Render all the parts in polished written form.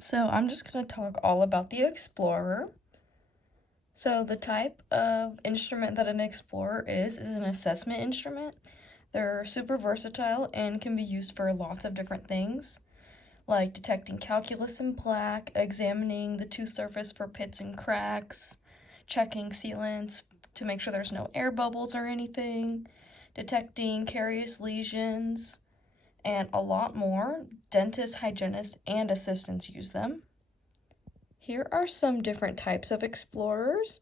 So I'm just going to talk all about the Explorer. So the type of instrument that an Explorer is an assessment instrument. They're super versatile and can be used for lots of different things, like detecting calculus in plaque, examining the tooth surface for pits and cracks, checking sealants to make sure there's no air bubbles or anything, detecting carious lesions, and a lot more. Dentists, hygienists, and assistants use them. Here are some different types of Explorers: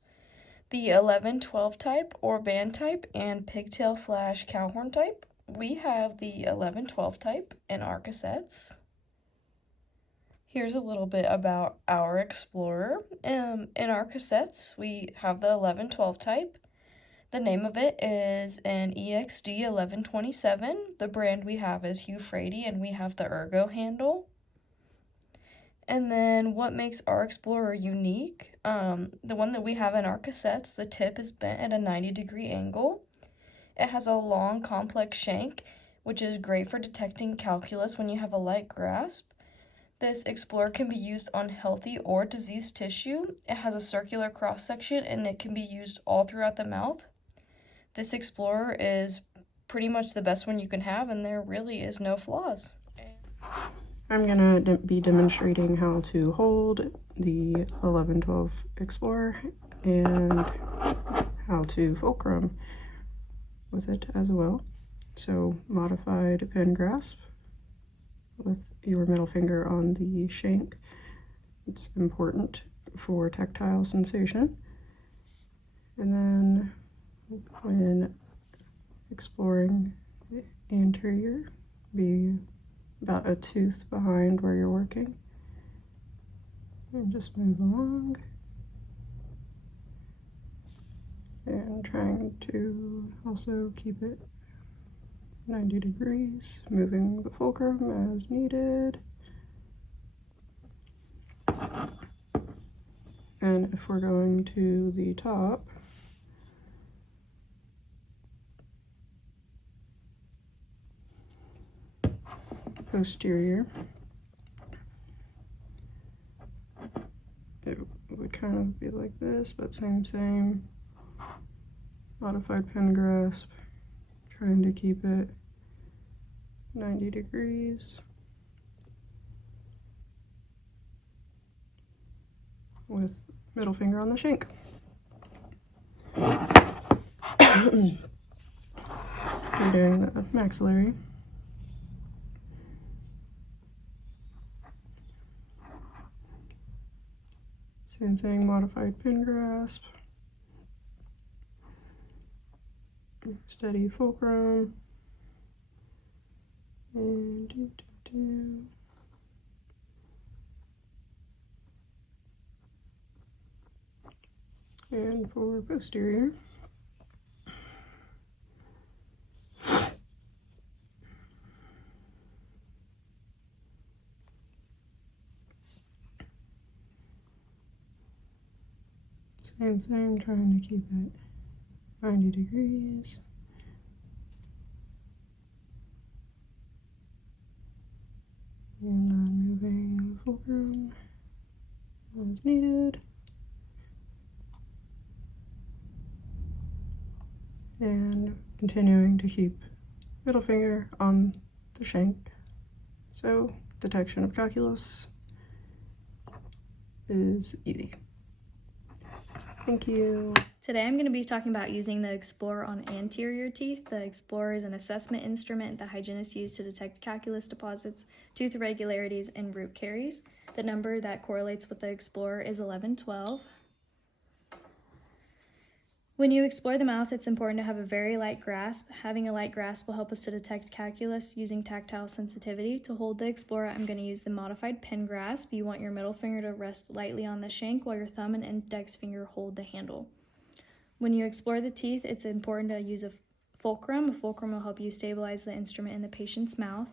the 11-12 type or band type and pigtail/cowhorn type. We have the 11-12 type in our cassettes. Here's a little bit about our Explorer. In our cassettes, we have the 11-12 type. The name of it is an EXD 1127. The brand we have is Hugh Frady, and we have the Ergo handle. And then what makes our Explorer unique? The one that we have in our cassettes, the tip is bent at a 90-degree angle. It has a long, complex shank, which is great for detecting calculus when you have a light grasp. This Explorer can be used on healthy or diseased tissue. It has a circular cross-section, and it can be used all throughout the mouth. This Explorer is pretty much the best one you can have, and there really is no flaws. I'm going to be demonstrating how to hold the 11-12 Explorer and how to fulcrum with it as well. So modified pen grasp with your middle finger on the shank. It's important for tactile sensation. And then when exploring anterior, be about a tooth behind where you're working, and just move along and trying to also keep it 90 degrees, moving the fulcrum as needed. And if we're going to the top, posterior, it would kind of be like this, but same. Modified pen grasp, trying to keep it 90 degrees. With middle finger on the shank. We're doing the maxillary. Same thing, modified pen grasp. Steady fulcrum. And And for posterior, same thing, trying to keep it 90 degrees. And then moving the fulcrum as needed. And continuing to keep middle finger on the shank. So detection of calculus is easy. Thank you. Today I'm going to be talking about using the Explorer on anterior teeth. The Explorer is an assessment instrument that hygienists use to detect calculus deposits, tooth irregularities, and root caries. The number that correlates with the Explorer is 11-12. When you explore the mouth, it's important to have a very light grasp. Having a light grasp will help us to detect calculus using tactile sensitivity. To hold the Explorer, I'm going to use the modified pen grasp. You want your middle finger to rest lightly on the shank while your thumb and index finger hold the handle. When you explore the teeth, it's important to use a fulcrum. A fulcrum will help you stabilize the instrument in the patient's mouth.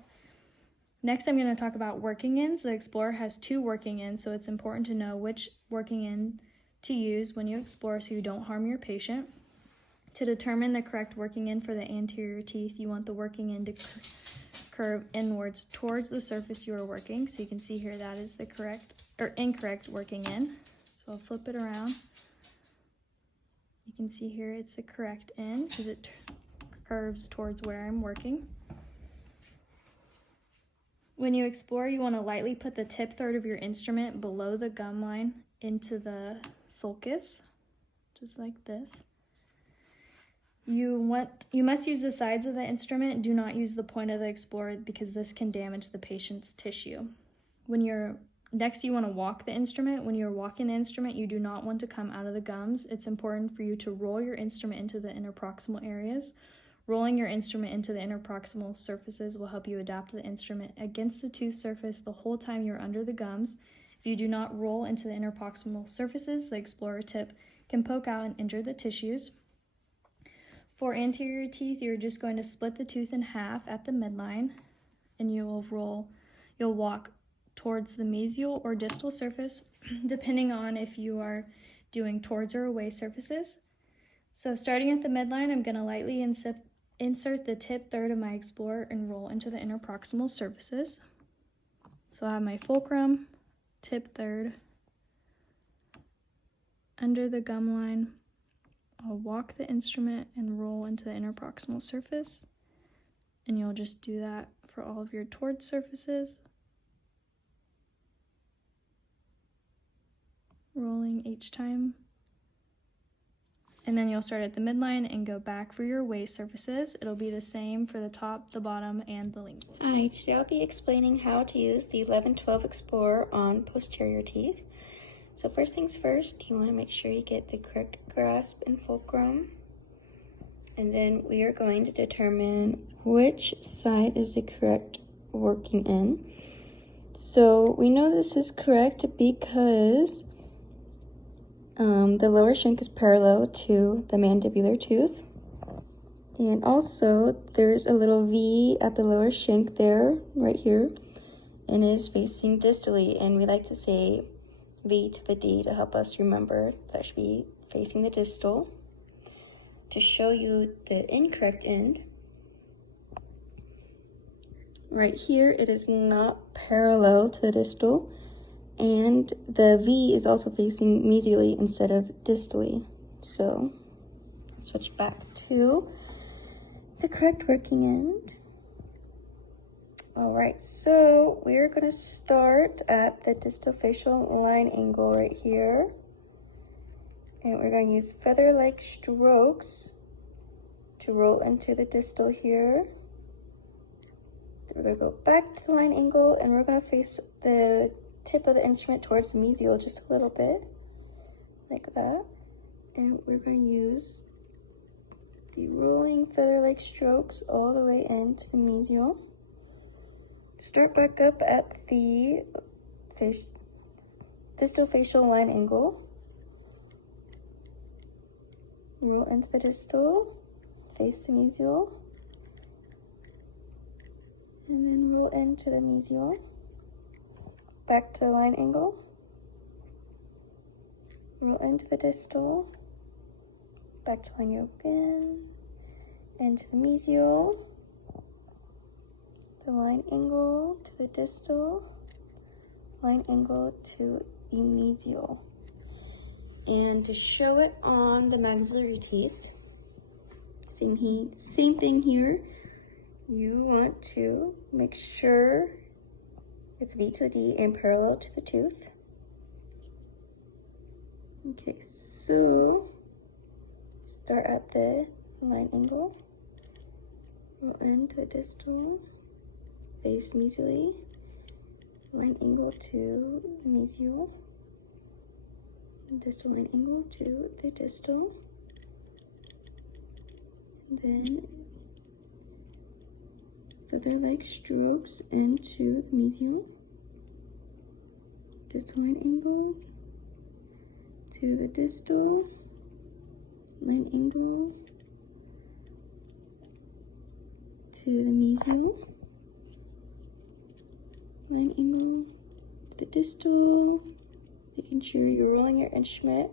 Next, I'm going to talk about working ends. The Explorer has 2 working ends, so it's important to know which working end to use when you explore so you don't harm your patient. To determine the correct working end for the anterior teeth, you want the working end to curve inwards towards the surface you are working. So you can see here that is the correct or incorrect working end. So I'll flip it around. You can see here it's the correct end because it curves towards where I'm working. When you explore, you want to lightly put the tip third of your instrument below the gum line into the sulcus, just like this. You must use the sides of the instrument. Do not use the point of the explorer because this can damage the patient's tissue. Next, you want to walk the instrument. When you're walking the instrument, you do not want to come out of the gums. It's important for you to roll your instrument into the interproximal areas. Rolling your instrument into the interproximal surfaces will help you adapt the instrument against the tooth surface the whole time you're under the gums. If you do not roll into the interproximal surfaces, the explorer tip can poke out and injure the tissues. For anterior teeth, you're just going to split the tooth in half at the midline, and you'll walk towards the mesial or distal surface, depending on if you are doing towards or away surfaces. So starting at the midline, I'm going to lightly insert the tip third of my explorer and roll into the interproximal surfaces. So I have my fulcrum, tip third, under the gum line. I'll walk the instrument and roll into the interproximal surface, and you'll just do that for all of your towards surfaces. Rolling each time. And then you'll start at the midline and go back for your away surfaces. It'll be the same for the top, the bottom, and the lingual. Hi, today I'll be explaining how to use the 11-12 Explorer on posterior teeth. So first things first, you want to make sure you get the correct grasp and fulcrum. And then we are going to determine which side is the correct working end. So we know this is correct because the lower shank is parallel to the mandibular tooth. And also there's a little V at the lower shank there, right here, and it is facing distally. And we like to say V to the D to help us remember that should be facing the distal. To show you the incorrect end, right here it is not parallel to the distal, and the V is also facing mesially instead of distally. So switch back to the correct working end. All right, so we're gonna start at the distal-facial line angle right here. And we're gonna use feather-like strokes to roll into the distal here. Then we're gonna go back to the line angle, and we're gonna face the tip of the instrument towards the mesial just a little bit, like that. And we're gonna use the rolling feather-like strokes all the way into the mesial. Start back up at the distal facial line angle. Roll into the distal, face the mesial, and then roll into the mesial. Back to the line angle. Roll into the distal, back to line angle again, into the mesial. The line angle to the distal, line angle to the mesial. And to show it on the maxillary teeth, same thing here. You want to make sure it's V to the D and parallel to the tooth. Okay, so start at the line angle, roll into the distal, face mesially, line angle to mesial, distal line angle to the distal, and then feather-like strokes into the mesial, distal line angle to the distal, line angle to the mesial, line angle to the distal, making sure you're rolling your instrument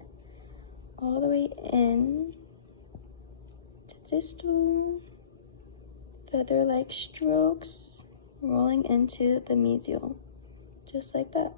all the way in distal, feather-like strokes rolling into the mesial, just like that.